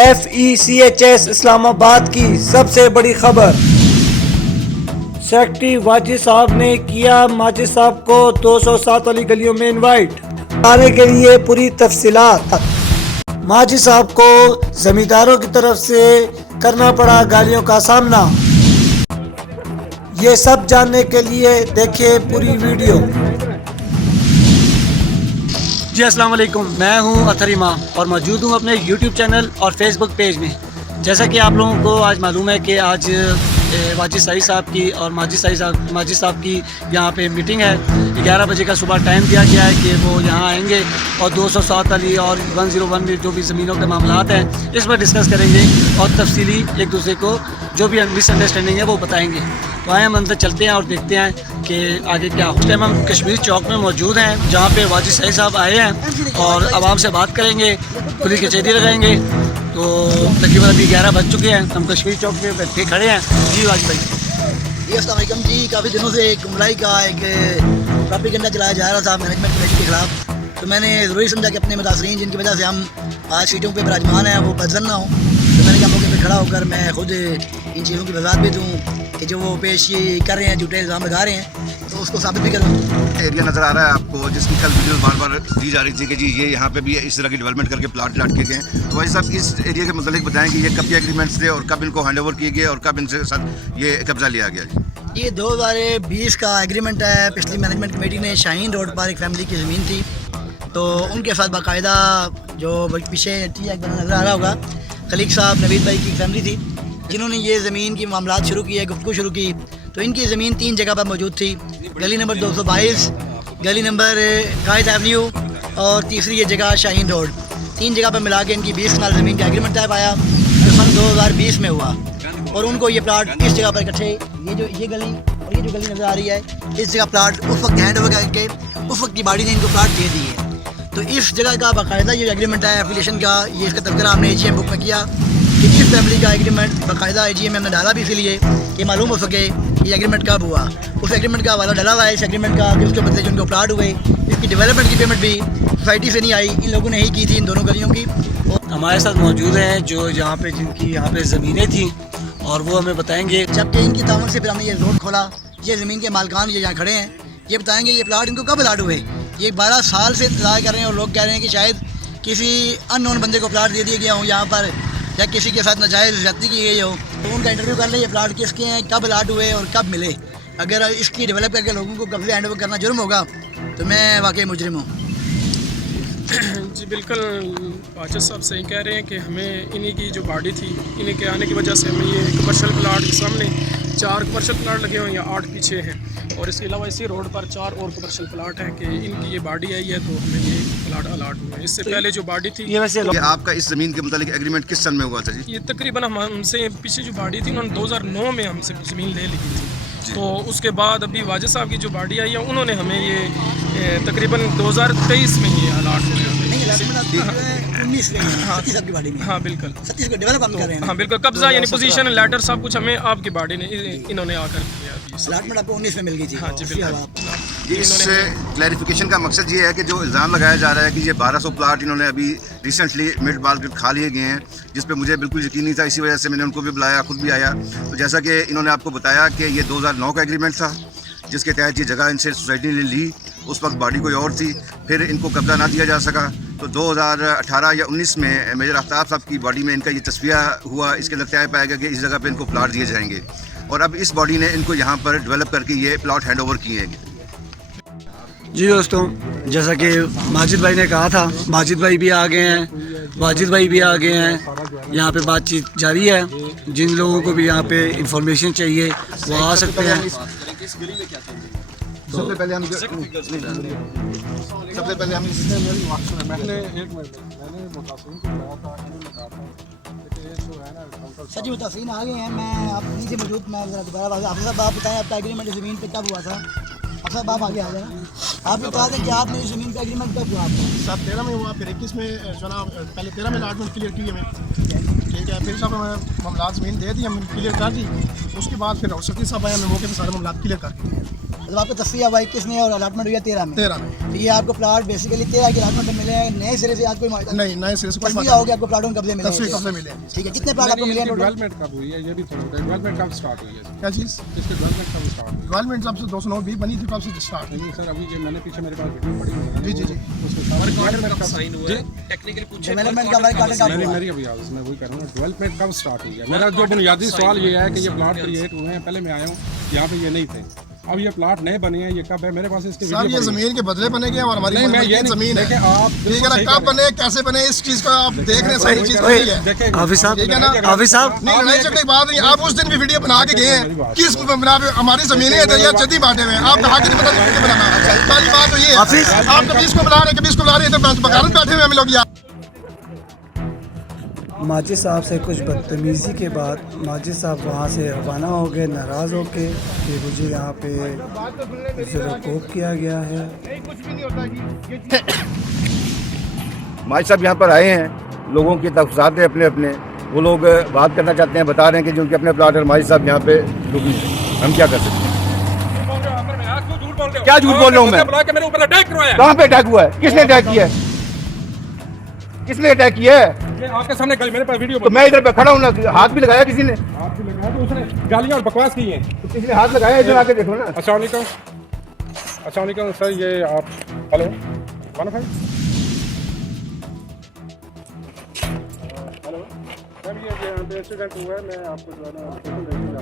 FECHS Islamabad की सबसे बड़ी खबर। सेक्रेटरी वाजिद साहब ने किया माजिद साहब को 207 वाली गलियों में इनवाइट आने के लिए पूरी तफसीलात। माजिद साहब को जमींदारों की तरफ से करना पड़ा गालियों का सामना। ये सब जानने के लिए देखिए पूरी वीडियो। जी अस्सलाम वालेकुम, मैं हूं अतहर इमाम और मौजूद हूं अपने YouTube चैनल और Facebook पेज में। जैसा कि आप लोगों को आज मालूम है कि आज वाजिद सईद साहब की और माजिद साहब की यहाँ पे मीटिंग है। 11 बजे का सुबह टाइम दिया गया है कि वो यहाँ आएंगे और 207 वाली और 101 में जो भी ज़मीनों के मामलात हैं इस पर डिस्कस करेंगे और तफसीली एक दूसरे को जो भी मिसअंडरस्टैंडिंग है वो बताएंगे। तो आए हम अंदर चलते हैं और देखते हैं कि आगे क्या हो। उस टाइम हम कश्मीर चौक में मौजूद हैं जहाँ पे वाजिद सईद साहब आए हैं और आवाम से बात करेंगे, खुली कचहरी लगाएंगे। तो तकरीबन अभी 11 बज चुके हैं, हम कश्मीर चौक में बैठे खड़े हैं। जी वाजिद भाई। जी अस्सलाम वालेकुम जी। काफ़ी दिनों से एक गुमराही का एक प्रोपेगेंडा चलाया जा रहा था मैनेजमेंट कमेटी के खिलाफ, तो मैंने ज़रूरी समझा कि अपने मुतासरीन जिनकी वजह से हम आज सीटों पे विराजमान हैं वो बदजन ना हो, तो मैंने कहा मौके पे खड़ा होकर मैं खुद इन चीज़ों की वजाहत भी दूँ कि जो वो पेश कर रहे हैं, झूठे इल्ज़ाम लगा रहे हैं, तो उसको साबित भी करूँ। एरिया नज़र आ रहा है आपको जिसकी कल वीडियो बार बार दी जा रही थी कि जी ये यहाँ पे भी इस तरह की डेवलपमेंट करके प्लाट के गए। तो भाई साहब इस एरिया के मतलब बताएं कि ये कब के एग्रीमेंट्स थे और कब इनको हैंड ओवर किए गए और कब इनसे साथ ये कब्जा लिया गया? ये 2020 का एग्रीमेंट है। पिछली मैनेजमेंट कमेटी ने शाहीन रोड पर एक फैमिली की ज़मीन थी, तो उनके साथ बाकायदा जो पीछे नज़र आ रहा होगा खलीक साहब नवीद भाई की फैमिली थी जिन्होंने ये ज़मीन की मामलात शुरू किए, गुफ्तगू शुरू की। तो इनकी ज़मीन 3 जगह पर मौजूद थी, गली नंबर 222, गली नंबर कायद एवेन्यू और तीसरी ये जगह शाहीन रोड। 3 जगह पर मिला के इनकी 20 कनाल ज़मीन का एग्रीमेंट तय पाया जो सन 2020 में हुआ। और उनको ये प्लाट इस जगह पर इकट्ठे ये गली और ये जो गली नज़र आ रही है इस जगह प्लाट उस वक्त हैंड ओवर करके उस वक्त की बाड़ी ने इनको प्लाट दे दिए। तो इस जगह का बाकायदा ये एग्रीमेंट है एफिलिएशन का, ये इसका तज़किरा हमने AGM बुक में किया कि इस फैमिली का एग्रीमेंट बाकायदा AGM में हमने डाला भी इसीलिए कि मालूम हो सके ये एग्रीमेंट कब हुआ। उस एग्रीमेंट का हवाला डाला हुआ है इस एग्रीमेंट का कि उसके बदले जो उनको प्लाट हुए इसकी डेवलपमेंट की पेमेंट भी सोसाइटी से नहीं आई, इन लोगों ने ही की थी इन दोनों गलियों की। हमारे साथ मौजूद हैं जो यहाँ पे जिनकी यहाँ पे ज़मीनें थी और वो हमें बताएंगे। जबकि इनकी तावन से फिर हमने ये रोड खोला, ये ज़मीन के मालकान ये यहाँ खड़े हैं, ये बताएंगे ये प्लाट इनको कब अलाट हुए। ये 12 साल से इंतजार कर रहे हैं और लोग कह रहे हैं कि शायद किसी अननोन बंदे को प्लाट दे दिया गया हो यहाँ पर या किसी के साथ नाजायज़ ज़्यादती की गई हो। तो उनका इंटरव्यू कर लें ये प्लाट किसके हैं, कब अलाट हुए और कब मिले। अगर इसकी डेवलप करके लोगों को कब्जे हैंड ओवर करना जुर्म होगा तो मैं वाकई मुजरिम हूँ। जी बिल्कुल, वाजिद साहब सही कह रहे हैं कि हमें इन्हीं की जो बाड़ी थी इन्हीं के आने की वजह से हमें ये कमर्शियल प्लाट के सामने 4 कमर्शियल प्लाट लगे हुए हैं, 8 पीछे हैं और इसके अलावा इसी रोड पर 4 और कमर्शियल प्लाट हैं कि इनकी ये बाड़ी आई है तो हमें ये प्लाट अलाट हुए हैं। इससे पहले जो बाड़ी थी ये आपका इस ज़मीन के मुतालिक एग्रीमेंट किस सन में हुआ था जी? ये तकरीबन हमसे पीछे जो बाड़ी थी उन्होंने 2009 में हमसे ज़मीन ले ली थी। तो उसके बाद अभी वाजिद साहब की जो बाड़ी आई है उन्होंने हमें ये तकरीबन 2023 में ये अलाट हुए हैं। 19 की बाड़ी में। हाँ बिल्कुल, 37 को डेवलप हम कर रहे हैं। हाँ बिल्कुल, कब्जा यानी पोजीशन लेटर सब कुछ हमें आपकी बाड़ी ने इन्होंने आकर किया। अलॉटमेंट आपको 19 में मिल गई थी। हाँ जी बिल्कुल। इस क्लैरिफिकेशन का मकसद ये है कि जो इल्ज़ाम लगाया जा रहा है कि ये 1200 प्लाट इन्होंने अभी रिसेंटली मिड मार्केट खा लिए गए हैं, जिस पे मुझे बिल्कुल यकीन नहीं था, इसी वजह से मैंने उनको भी बुलाया, खुद भी आया। तो जैसा कि इन्होंने आपको बताया कि ये 2009 का एग्रीमेंट था जिसके तहत ये जगह इनसे सोसाइटी ने ली। उस वक्त बाड़ी कोई और थी, फिर इनको कब्जा ना दिया जा सका। तो 2018 या 19 में मेजर आफ्ताब साहब की बॉडी में इनका ये तस्वीया हुआ, इसके अंदर तय पाया गया कि इस जगह पे इनको प्लाट दिए जाएंगे और अब इस बॉडी ने इनको यहाँ पर डेवलप करके ये प्लाट हैंड ओवर किए हैं। जी दोस्तों, जैसा कि माजिद भाई ने कहा था, माजिद भाई भी आ गए हैं, वाजिद भाई भी आ गए हैं। यहाँ पे बातचीत जारी है, जिन लोगों को भी यहाँ पे इंफॉर्मेशन चाहिए वो आ सकते हैं। सबसे पहले हम सची मुतासीन आ गए हैं। मैं आप नीचे मौजूद, मैं दोबारा आप बताएं आपका एग्रीमेंट ज़मीन पे कब हुआ था? अब आप आगे आ जाए, आप बता दें कि आपने ज़मीन का एग्रीमेंट कब हुआ आपको? साहब 13 में हुआ, फिर 21 में जनाब पहले 13 में अलाटमेंट क्लियर की हमें, ठीक है। फिर साहब हमें मामलात ज़मीन दे दी, हमने क्लियर कर दी। उसके बाद फिर सती साहब आए, हमें मौके पर सारे मामलात क्लियर कर दिए। मतलब आपको तस्वीर हुआ 21 में और अलाटमेंट हुआ 13 में। 13 में। तो ये आपको प्लाट बेसिकली 13 के अलाटमेंट मिले हैं, नए सिरे से आज कोई माहिदा नहीं, नए सिरे से कोई तस्वीर माहिदा होगी आपको प्लाटों कब्जे मिले तस्वीर हैं। कब से मिले? ठीक है, कितने प्लाट आपको मिले हैं टोटल? डेवलपमेंट कब हुई है ये भी थोड़ा डेवलपमेंट कब स्टार्ट हुई है? क्या चीज़? इसकी डेवलपमेंट कब स्टार्ट हुई? डेवलपमेंट जब से 209 भी बनी थी तब से स्टार्ट हुई। नहीं सर, अभी ये मैंने पीछे मेरे पास वीडियो पड़ी हुई है। जी, जी, जी। उसके साथ डेवलपमेंट का वर्क आर्डर कब मेरी हुआ? मेरी अभी आज मैं वही कह रहा हूँ, डेवलपमेंट कब स्टार्ट हुई है? मेरा जो बुनियादी सवाल ये है कि ये प्लाट क्रिएट हुए हैं, पहले मैं आया हूँ यहाँ पे ये नहीं थे, अब ये प्लाट नए बने हैं, ये कब है? मेरे पास इसके सर वीडियो ये पड़ी है। ज़मीन के बदले बने गए और हमारी नहीं, मैं ये नहीं- ज़मीन है। देखें, आप ठीक है बिल्कुल ना, सही कब कह रहे बने कैसे बने इस चीज़ का आप देख रहे हैं, सारी चीज़ नहीं है। देखें हाफिज साहब, ठीक है ना? हाफिज साहब, नहीं, लड़ाई झगड़े की बात नहीं। आप उस दिन भी वीडियो बना के गए हैं, किस बना पे हमारी ज़मीनें हैं तो ये जदी बांटे हुए हैं, आप कहा कि नहीं पता नहीं बनाना। पहली बात तो ये हाफिज, है, आप कभी इसको बुला रहे, कभी इसको बुला रहे, तो बगारत बैठे हुए हम लोग यहाँ। माजिद साहब से कुछ बदतमीज़ी के बाद माजिद साहब वहाँ से रवाना हो गए, नाराज़ होके कि मुझे यहाँ पे ज़रकोब किया गया है। माई साहब यहाँ पर आए हैं, लोगों की तफसात है अपने अपने, वो लोग बात करना चाहते हैं, बता रहे हैं कि जो उनके अपने प्लाट है, माई साहब यहाँ पे रुकी है। हम क्या कर सकते हैं? क्या झूठ बोल रहा हूँ मैं? कहाँ पे अटैक हुआ है? किसने अटैक किया है? किसने अटैक किया है? आपके सामने कल मेरे पास वीडियो तो मैं इधर पे खड़ा हूँ ना, हाथ भी लगाया किसी ने? हाथ भी लगाया तो उसने गालियाँ और बकवास की हैं। तो किसी ने हाथ लगाया, इधर आके देखो ना। अस्सलाम वालेकुम, अस्सलाम वालेकुम सर, ये आप हेलो कौन भाई? हेलो सर, ये यहाँ पे एक्सीडेंट हुआ है, मैं आपको जो है ना लोकेशन भेजूंगा।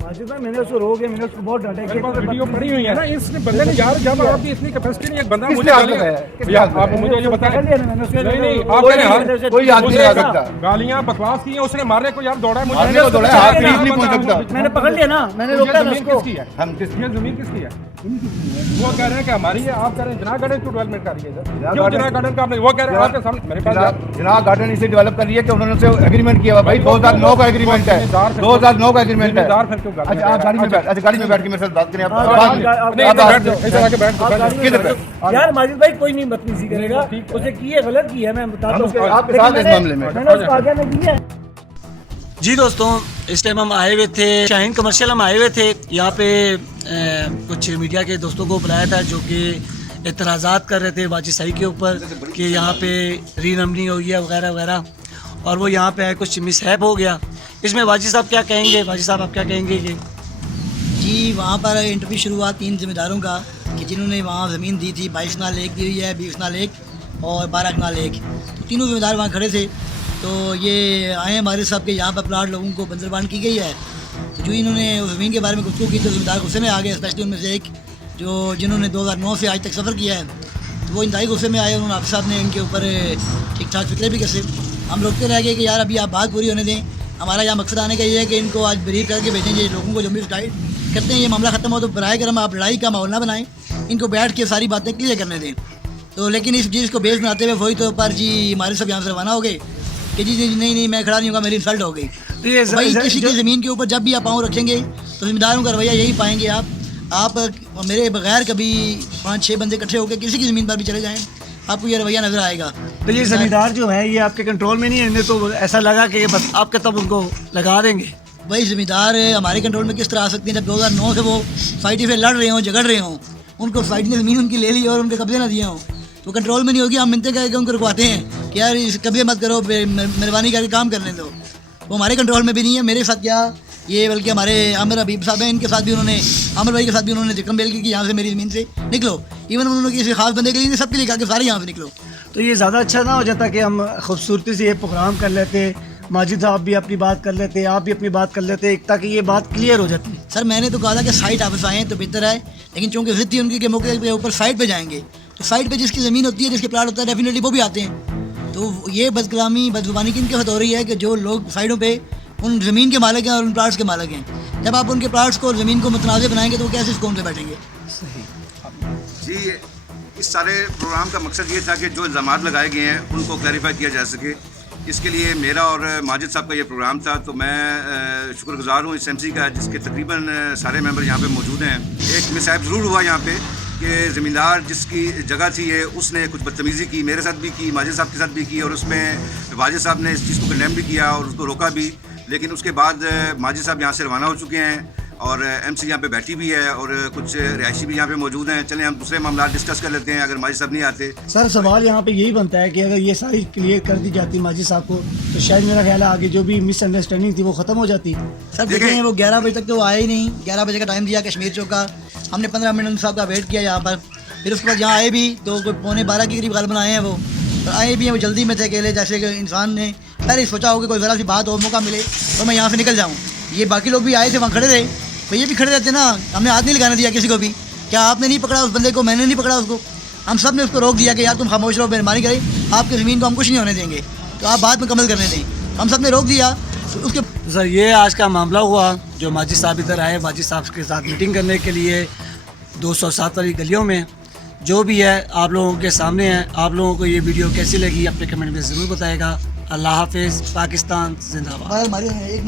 माजिद भाई, मैंने उसको रोक दिया, मैंने उसको बहुत डांटा मेरे पास वीडियो पड़ी हुई है ना, इसने बंदे ने यार, जब आपकी इतनी कैपेसिटी नहीं, एक बंदा किसने मुझे हाथ गालियाँ- लगाया है? किसने भैया, हाथ लगाया? आप मुझे ये बताएं। नहीं नहीं, आप कोई कह रहे हैं नहीं, कोई हाथ नहीं लगा सकता। गालियाँ बकवास की हैं, उसने मारने को यार दौड़ा है, मुझे मारने को दौड़ा है, हाथ भी नहीं पहुंच सकता। मैंने पकड़ लिया ना, मैंने ये रोका ना जमीन उसको। किसकी है? हम किस ये जमीन किसकी है? वो कह रहे हैं कि हमारी है, आप कह रहे हैं जना गार्डन क्यों डेवलपमेंट कर रही है सर? क्यों जना गार्डन का आपने? वो कह रहे हैं आपके सामने मेरे पास जना गार्डन इसे डेवलप कर रही है कि उन्होंने उसे एग्रीमेंट किया हुआ। भाई 2009 का एग्रीमेंट है, 2009 का एग्रीमेंट है। जिम्मेदार फिर क्यों गाली अच्छा आप गाड़ी में बैठ, अच्छा गाड़ी में बैठ के मेरे साथ बात करें। आप नहीं, बाद में। इधर बैठ जाओ, इधर आके बैठ जाओ। किधर पे? यार माजिद भाई, कोई नहीं बदतमीजी करेगा, उसे की है, गलत की है, मैं बताता हूँ आपके साथ इस मामले में। मैंने उसको आगे में की है। जी दोस्तों, इस टाइम हम आए हुए थे शाहीन कमर्शियल, हम आए हुए थे यहाँ पे कुछ मीडिया के दोस्तों को बुलाया था जो कि एतराज़ात कर रहे थे वाजिद साई के ऊपर कि यहाँ पे रीनमनी हो गया वगैरह वगैरह, और वो यहाँ पे आए, कुछ मिसहैप हो गया। इसमें वाजिद साहब क्या कहेंगे? वाजिद साहब आप क्या कहेंगे ये? जी, वहाँ पर इंटरव्यू शुरू हुआ 3 ज़िम्मेदारों का कि जिन्होंने वहाँ ज़मीन दी थी, 22 नाल एक दी हुई है, 20 नाल एक और 12 नाल एक। तो तीनों ज़िम्मेदार वहाँ खड़े थे। तो ये आए हमारे साहब के यहाँ पर प्लाट लोगों को बंदरबान की गई है। तो जो इन्होंने उस ज़मीन के बारे में गुफ्तगू की तो ज़िम्मेदार गुस्से में आ गए, स्पेशली उनमें से एक जिन्होंने 2009 से आज तक सफ़र किया है, तो वो इंतहाई गुस्से में आए। उन्होंने आप साहब ने इनके ऊपर ठीक ठाक फिक्रे भी कैसे। हम रोकते रह गए कि यार अभी आप बात पूरी होने दें, हमारा यहाँ मकसद आने का ये है कि इनको आज ब्रीफ करके भेजेंगे लोगों को जो भी गाइड करते हैं। ये मामला ख़त्म हो तो बराए करम आप लड़ाई का माहौल ना बनाएं, इनको बैठ के सारी बातें क्लियर करने दें। तो लेकिन इस चीज़ को बेस बनाते हुए वही तो पर जी हमारे सब यहाँ से रवाना हो गए कि जी नहीं मैं खड़ा नहीं होगा, मेरी इंसल्ट हो गई। तो ये भाई किसी की ज़मीन के ऊपर जब भी आप पाँव रखेंगे तो ज़िम्मेदारों का रवैया यही पाएंगे आप मेरे बगैर कभी 5-6 बंदे इकट्ठे होकर किसी की ज़मीन पर भी चले जाएँ, आपको ये रवैया नज़र आएगा। तो ये ज़मींदार जो है ये आपके कंट्रोल में नहीं है, इन्हें तो ऐसा लगा कि बस आपके तब उनको लगा देंगे। वही ज़मींदार हमारे कंट्रोल में किस तरह आ सकते हैं जब 2009 से वो फाइटी पे लड़ रहे हों, झगड़ रहे हों, उनको फाइट ने ज़मीन उनकी ले ली और उनके कब्जे ना दिए हों, तो कंट्रोल में नहीं होगी। हम मिलते करके उनको रुकवाते हैं कि यार इस कब्जे मत करो, मेहरबानी करके काम करने दो। वो हमारे कंट्रोल में भी नहीं है। मेरे साथ क्या ये बल्कि हमारे आमिर हबीब साहब हैं, इनके साथ भी उन्होंने, आमिर भाई के साथ भी उन्होंने जिक्र बेल की कि यहाँ से मेरी ज़मीन से निकलो। इवन उन्होंने किसी खास बंदे के लिए सबके लिए कहा कि सारे यहाँ से निकलो। तो ये ज़्यादा अच्छा ना हो जाता कि हम खूबसूरती से ये प्रोग्राम कर लेते, माजिद साहब भी अपनी बात कर लेते, आप भी अपनी बात कर लेते, ताकि ये बात क्लियर हो जाती। सर मैंने तो कहा था कि साइट ऑफिस आएँ तो बेहतर है, लेकिन चूँकि ज़िद थी उनकी के मौके के ऊपर साइट पे जाएंगे, तो साइट पे जिसकी ज़मीन होती है, जिसके प्लाट होता है, डेफिनेटली वो भी आते हैं। तो ये बदकलामी बदजुबानी किन के साथ हो रही है कि जो लोग साइडों पे उन ज़मीन के मालिक हैं और उन प्लाट्स के मालिक हैं। जब आप उनके प्लाट्स को ज़मीन को मुतनाज़ बनाएंगे तो वो कैसे सुकून से बैठेंगे? जी, इस सारे प्रोग्राम का मकसद ये था कि जो इल्ज़ामात लगाए गए हैं उनको क्लैरिफाई किया जा सके। इसके लिए मेरा और माजिद साहब का ये प्रोग्राम था, तो मैं शुक्रगुजार हूँ इस एमसी का जिसके तकरीबन सारे मेंबर यहाँ पे मौजूद हैं। एक मिसहैप ज़रूर हुआ यहाँ पे कि ज़मींदार जिसकी जगह थी है उसने कुछ बदतमीज़ी की, मेरे साथ भी की, माजिद साहब के साथ भी की, और उसमें वाजिद साहब ने इस चीज़ को कंडेम भी किया और उसको रोका भी। लेकिन उसके बाद माजिद साहब यहाँ से रवाना हो चुके हैं और MC यहाँ पे बैठी भी है और कुछ रिहायशी भी यहाँ पे मौजूद हैं। चलें हम दूसरे मामला डिस्कस कर लेते हैं अगर माजिद साहब नहीं आते। सर सवाल यहाँ पे यही बनता है कि अगर ये सारी क्लियर कर दी जाती माजिद साहब को तो शायद मेरा ख्याल है आगे जो भी मिसअंडरस्टैंडिंग थी वो ख़त्म हो जाती। सर देखें वो 11 बजे तक तो वो आए ही नहीं। 11 बजे का टाइम दिया कश्मीर चौक का, हमने 15 मिनट उन साहब का वेट किया यहाँ पर। फिर उसके बाद यहाँ आए भी तो कोई 11:15 के करीब गालबन आए हैं वो, और आए भी हैं वो जल्दी में थे अकेले, जैसे कि इंसान ने पहले सोचा हो कि कोई ज़रा सी बात हो, मौका मिले तो मैं यहाँ से निकल जाऊँ। ये बाकी लोग भी आए थे वहाँ खड़े रहे, तो ये भी खड़े रहते ना, हमने हाथ नहीं लगाने दिया किसी को भी। क्या आपने नहीं पकड़ा उस बंदे को, मैंने नहीं पकड़ा उसको, हम सब ने उसको रोक दिया कि यार तुम खामोश रहो, मेहरबानी करें, आपकी ज़मीन को हम कुछ नहीं होने देंगे, तो आप बाद में कमल करने दें। हम सब ने रोक दिया तो उसके। सर ये आज का मामला हुआ जो माजिद साहब इधर आए माजिद साहब के साथ मीटिंग करने के लिए 207 वाली गलियों में। जो भी है आप लोगों के सामने है। आप लोगों को ये वीडियो कैसी लगी अपने कमेंट में ज़रूर बताएगा। अल्लाह हाफिज़। पाकिस्तान जिंदाबाद। हमारे एक